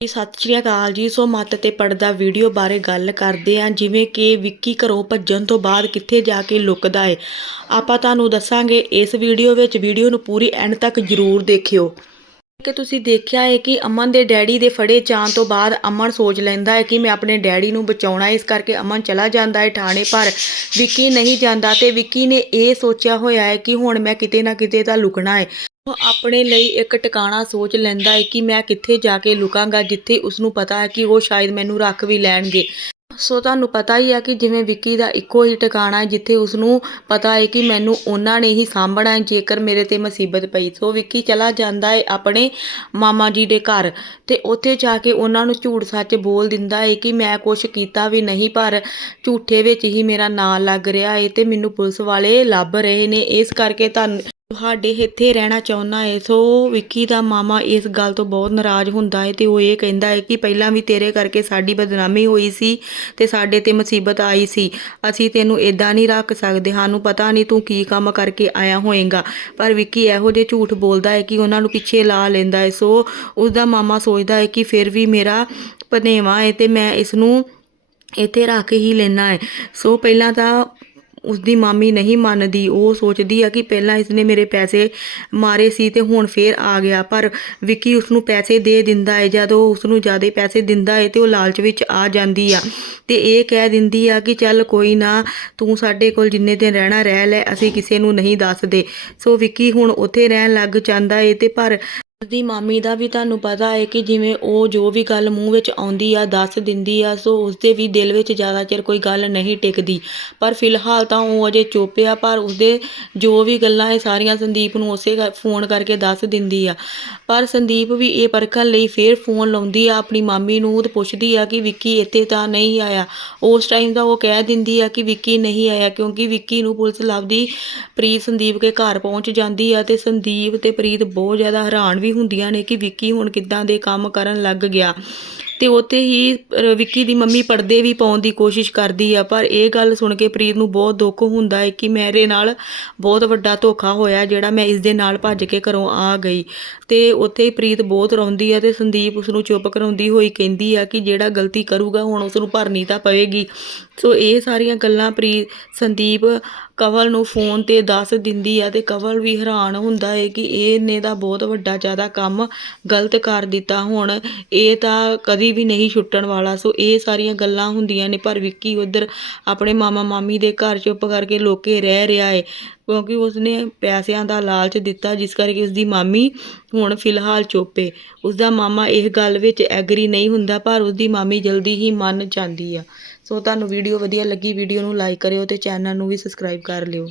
ਜੀ, ਸਤਿ ਸ਼੍ਰੀ ਅਕਾਲ ਜੀ। ਸੋ ਮੱਤ ਤੇ ਪੜਦਾ ਵੀਡੀਓ ਬਾਰੇ ਗੱਲ ਕਰਦੇ ਆਂ ਜਿਵੇਂ ਕਿ ਵਿੱਕੀ ਘਰੋਂ ਭੱਜਣ ਤੋਂ ਬਾਅਦ ਕਿੱਥੇ ਜਾ ਕੇ ਲੁਕਦਾ ਏ। ਆਪਾਂ ਤੁਹਾਨੂੰ ਦੱਸਾਂਗੇ ਇਸ ਵੀਡੀਓ ਵਿੱਚ ਵੀਡੀਓ ਨੂੰ ਪੂਰੀ ਐਂਡ ਤੱਕ ਜ਼ਰੂਰ ਦੇਖਿਓ। ਕਿ ਤੁਸੀਂ ਦੇਖਿਆ ਹੈ ਕਿ ਅਮਨ ਦੇ ਡੈਡੀ ਦੇ ਫੜੇ ਜਾਣ ਤੋਂ ਬਾਅਦ ਅਮਨ ਸੋਚ ਲੈਂਦਾ ਹੈ ਕਿ ਮੈਂ ਆਪਣੇ ਡੈਡੀ ਨੂੰ ਬਚਾਉਣਾ ਇਸ ਕਰਕੇ ਅਮਨ ਚਲਾ ਜਾਂਦਾ ਹੈ ਥਾਣੇ ਪਰ ਵਿੱਕੀ ਨਹੀਂ ਜਾਂਦਾ ਤੇ ਵਿੱਕੀ ਨੇ ਇਹ ਸੋਚਿਆ ਹੋਇਆ ਹੈ ਕਿ ਹੁਣ ਮੈਂ ਕਿਤੇ ਨਾ ਕਿਤੇ ਤਾਂ ਲੁਕਣਾ ਹੈ ਉਹ ਆਪਣੇ ਲਈ ਇੱਕ ਟਿਕਾਣਾ ਸੋਚ ਲੈਂਦਾ ਹੈ ਕਿ ਮੈਂ ਕਿੱਥੇ ਜਾ ਕੇ ਲੁਕਾਂਗਾ, ਜਿੱਥੇ ਉਸ ਨੂੰ ਪਤਾ ਹੈ ਕਿ ਉਹ ਸ਼ਾਇਦ ਮੈਨੂੰ ਰੱਖ ਵੀ ਲੈਣਗੇ। ਸੋ ਤੁਹਾਨੂੰ ਪਤਾ ਹੀ ਆ ਕਿ ਜਿਵੇਂ ਵਿੱਕੀ ਦਾ ਇੱਕੋ ਹੀ ਟਿਕਾਣਾ ਹੈ, ਜਿੱਥੇ ਉਸ ਨੂੰ ਪਤਾ ਹੈ ਕਿ ਮੈਨੂੰ ਉਹਨਾਂ ਨੇ ਹੀ ਸਾਂਭਣਾ ਹੈ, ਜੇਕਰ ਮੇਰੇ ਤੇ ਮੁਸੀਬਤ ਪਈ। ਸੋ ਵਿੱਕੀ ਚਲਾ ਜਾਂਦਾ ਹੈ ਆਪਣੇ ਮਾਮਾ ਜੀ ਦੇ ਘਰ ਤੇ ਉੱਥੇ ਜਾ ਕੇ ਉਹਨਾਂ ਨੂੰ ਝੂਠ ਸੱਚ ਬੋਲ ਦਿੰਦਾ ਹੈ ਕਿ ਮੈਂ ਕੁਝ ਕੀਤਾ ਵੀ ਨਹੀਂ, ਪਰ ਝੂਠੇ ਵਿੱਚ ਹੀ ਮੇਰਾ ਨਾਂ ਲੱਗ ਰਿਹਾ ਹੈ ਤੇ ਮੈਨੂੰ ਪੁਲਿਸ ਵਾਲੇ ਲੱਭ ਰਹੇ ਨੇ। ਇਸ ਕਰਕੇ ਤੁਹਾਨੂੰ ਤੁਹਾਡੇ ਇੱਥੇ ਰਹਿਣਾ ਚਾਹੁੰਦਾ ਏ, ਸੋ ਵਿੱਕੀ ਦਾ ਮਾਮਾ ਇਸ ਗੱਲ ਤੋਂ ਬਹੁਤ ਨਾਰਾਜ਼ ਹੁੰਦਾ ਹੈ ਤੇ ਉਹ ਇਹ ਕਹਿੰਦਾ ਹੈ ਕਿ ਪਹਿਲਾਂ ਵੀ ਤੇਰੇ ਕਰਕੇ ਸਾਡੀ ਬਦਨਾਮੀ ਹੋਈ ਸੀ ਤੇ ਸਾਡੇ ਤੇ ਮੁਸੀਬਤ ਆਈ ਸੀ। ਅਸੀਂ ਤੈਨੂੰ ਇਦਾਂ ਨਹੀਂ ਰੱਖ ਸਕਦੇ, ਸਾਨੂੰ ਪਤਾ ਨਹੀਂ ਤੂੰ ਕੀ ਕੰਮ ਕਰਕੇ ਆਇਆ ਹੋਏਗਾ। ਪਰ ਵਿੱਕੀ ਇਹੋ ਜਿਹੇ ਝੂਠ ਬੋਲਦਾ ਹੈ ਕਿ ਉਹਨਾਂ ਨੂੰ ਪਿੱਛੇ ਲਾ ਲੈਂਦਾ ਹੈ ਸੋ ਉਸ ਦਾ ਮਾਮਾ ਸੋਚਦਾ ਹੈ ਕਿ ਫਿਰ ਵੀ ਮੇਰਾ ਭਨੇਵਾ ਹੈ ਤੇ ਮੈਂ ਇਸ ਨੂੰ ਇੱਥੇ ਰੱਖ ਹੀ ਲੈਣਾ ਹੈ ਸੋ ਪਹਿਲਾਂ ਤਾਂ ਉਸਦੀ ਮਾਮੀ ਨਹੀਂ ਮੰਨਦੀ। ਉਹ ਸੋਚਦੀ ਆ ਕਿ ਪਹਿਲਾਂ ਇਸਨੇ ਮੇਰੇ ਪੈਸੇ ਮਾਰੇ ਸੀ ਤੇ ਹੁਣ ਫੇਰ ਆ ਗਿਆ। ਪਰ ਵਿੱਕੀ ਉਸ ਨੂੰ ਪੈਸੇ ਦੇ ਦਿੰਦਾ ਏ। ਜਦੋਂ ਉਸ ਨੂੰ ਜ਼ਿਆਦਾ ਪੈਸੇ ਦਿੰਦਾ ਏ ਤੇ ਉਹ ਲਾਲਚ ਵਿੱਚ ਆ ਜਾਂਦੀ ਆ। ਤੇ ਇਹ ਕਹਿ ਦਿੰਦੀ ਆ ਕਿ ਚੱਲ ਕੋਈ ਨਾ, ਤੂੰ ਸਾਡੇ ਕੋਲ ਜਿੰਨੇ ਦਿਨ ਰਹਿਣਾ ਰਹਿ ਲੈ, ਅਸੀਂ ਕਿਸੇ ਨੂੰ ਨਹੀਂ ਦੱਸਦੇ। ਸੋ ਵਿੱਕੀ ਹੁਣ ਉੱਥੇ ਰਹਿਣ ਲੱਗ ਜਾਂਦਾ ਏ ਤੇ ਪਰ ਉਸਦੀ ਮਾਮੀ ਦਾ ਵੀ ਤੁਹਾਨੂੰ ਪਤਾ ਹੈ ਕਿ ਜਿਵੇਂ ਉਹ ਜੋ ਵੀ ਗੱਲ ਮੂੰਹ ਵਿੱਚ ਆਉਂਦੀ ਆ, ਦੱਸ ਦਿੰਦੀ ਆ, ਸੋ ਉਸਦੇ ਵੀ ਦਿਲ ਵਿੱਚ ਜ਼ਿਆਦਾ ਚਿਰ ਕੋਈ ਗੱਲ ਨਹੀਂ ਟਿਕਦੀ। ਪਰ ਫਿਲਹਾਲ ਤਾਂ ਉਹ ਅਜੇ ਚੁੱਪ ਆ, ਪਰ ਉਸਦੇ ਜੋ ਵੀ ਗੱਲਾਂ ਇਹ ਸਾਰੀਆਂ ਸੰਦੀਪ ਨੂੰ ਉਸੇ ਫੋਨ ਕਰਕੇ ਦੱਸ ਦਿੰਦੀ ਆ। ਪਰ ਸੰਦੀਪ ਵੀ ਇਹ ਪਰਖਣ ਲਈ ਫੇਰ ਫੋਨ ਲਾਉਂਦੀ ਆ, ਆਪਣੀ ਮਾਮੀ ਨੂੰ ਤੇ ਪੁੱਛਦੀ ਆ ਕਿ ਵਿੱਕੀ ਇੱਥੇ ਤਾਂ ਨਹੀਂ ਆਇਆ। ਉਸ ਟਾਈਮ ਦਾ ਉਹ ਕਹਿ ਦਿੰਦੀ ਆ ਕਿ ਵਿੱਕੀ ਨਹੀਂ ਆਇਆ, ਕਿਉਂਕਿ ਵਿੱਕੀ ਨੂੰ ਪੁਲਿਸ ਲੱਭਦੀ ਪ੍ਰੀਤ ਸੰਦੀਪ ਦੇ ਘਰ ਪਹੁੰਚ ਜਾਂਦੀ ਆ ਤੇ ਸੰਦੀਪ ਤੇ ਪ੍ਰੀਤ ਬਹੁਤ ਜ਼ਿਆਦਾ ਹੈਰਾਨ ਵੀ ਹੁੰਦੀਆਂ ਨੇ ਕਿ ਵਿੱਕੀ ਹੁਣ ਕਿੱਦਾਂ ਦੇ ਕੰਮ ਕਰਨ ਲੱਗ ਗਿਆ। ਤੇ ਉੱਥੇ ਹੀ ਵਿੱਕੀ ਦੀ ਮੰਮੀ ਪਰਦੇ ਵੀ ਪਾਉਣ ਦੀ ਕੋਸ਼ਿਸ਼ ਕਰਦੀ ਆ, ਪਰ ਇਹ ਗੱਲ ਸੁਣ ਕੇ ਪ੍ਰੀਤ ਨੂੰ ਬਹੁਤ ਦੁੱਖ ਹੁੰਦਾ ਹੈ ਕਿ ਮੇਰੇ ਨਾਲ ਬਹੁਤ ਵੱਡਾ ਧੋਖਾ ਹੋਇਆ, ਜਿਹੜਾ ਮੈਂ ਇਸ ਦੇ ਨਾਲ ਭੱਜ ਕੇ ਘਰੋਂ ਆ ਗਈ। ਤੇ ਉੱਥੇ ਹੀ ਪ੍ਰੀਤ ਬਹੁਤ ਰੋਂਦੀ ਆ ਤੇ ਸੰਦੀਪ ਉਸ ਨੂੰ ਚੁੱਪ ਕਰਾਉਂਦੀ ਹੋਈ ਕਹਿੰਦੀ ਆ ਕਿ ਜਿਹੜਾ ਗਲਤੀ ਕਰੂਗਾ ਹੁਣ ਉਸ ਨੂੰ ਭਰਨੀ ਤਾਂ ਪਵੇਗੀ। ਸੋ ਇਹ ਸਾਰੀਆਂ ਗੱਲਾਂ ਪ੍ਰੀਤ, ਸੰਦੀਪ, ਕਵਲ ਨੂੰ ਫੋਨ ਤੇ ਦੱਸ ਦਿੰਦੀ ਆ ਤੇ ਕਵਲ ਵੀ ਹੈਰਾਨ ਹੁੰਦਾ ਹੈ ਕਿ ਇਹਨੇ ਦਾ ਬਹੁਤ ਵੱਡਾ ਜ਼ਿਆਦਾ ਕੰਮ ਗਲਤ ਕਰ ਦਿੱਤਾ। ਹੁਣ ਇਹ ਤਾਂ ਕਦੀ ਵੀ ਨਹੀਂ ਛੁੱਟਣ ਵਾਲਾ। ਸੋ ਇਹ ਸਾਰੀਆਂ ਗੱਲਾਂ ਹੁੰਦੀਆਂ ਨੇ। ਪਰ ਵਿੱਕੀ ਉਧਰ ਆਪਣੇ ਮਾਮਾ ਮਾਮੀ ਦੇ ਘਰ ਚੁੱਪ ਕਰਕੇ ਲੋਕੇ ਰਹਿ ਰਿਹਾ ਏ, ਕਿਉਂਕਿ ਉਸਨੇ ਪੈਸਿਆਂ ਦਾ ਲਾਲਚ ਦਿੱਤਾ, ਜਿਸ ਕਰਕੇ ਉਸਦੀ ਮਾਮੀ ਹੁਣ ਫਿਲਹਾਲ ਚੁੱਪ ਏ। ਉਸਦਾ ਮਾਮਾ ਇਹ ਗੱਲ ਵਿੱਚ ਐਗਰੀ ਨਹੀਂ ਹੁੰਦਾ, ਪਰ ਉਸਦੀ ਮਾਮੀ ਜਲਦੀ ਹੀ ਮੰਨ ਜਾਂਦੀ ਆ। ਸੋ ਤੁਹਾਨੂੰ ਵੀਡੀਓ ਵਧੀਆ ਲੱਗੀ, ਵੀਡੀਓ ਨੂੰ ਲਾਈਕ ਕਰਿਓ ਤੇ ਚੈਨਲ ਨੂੰ ਵੀ ਸਬਸਕ੍ਰਾਈਬ ਕਰ ਲਿਓ।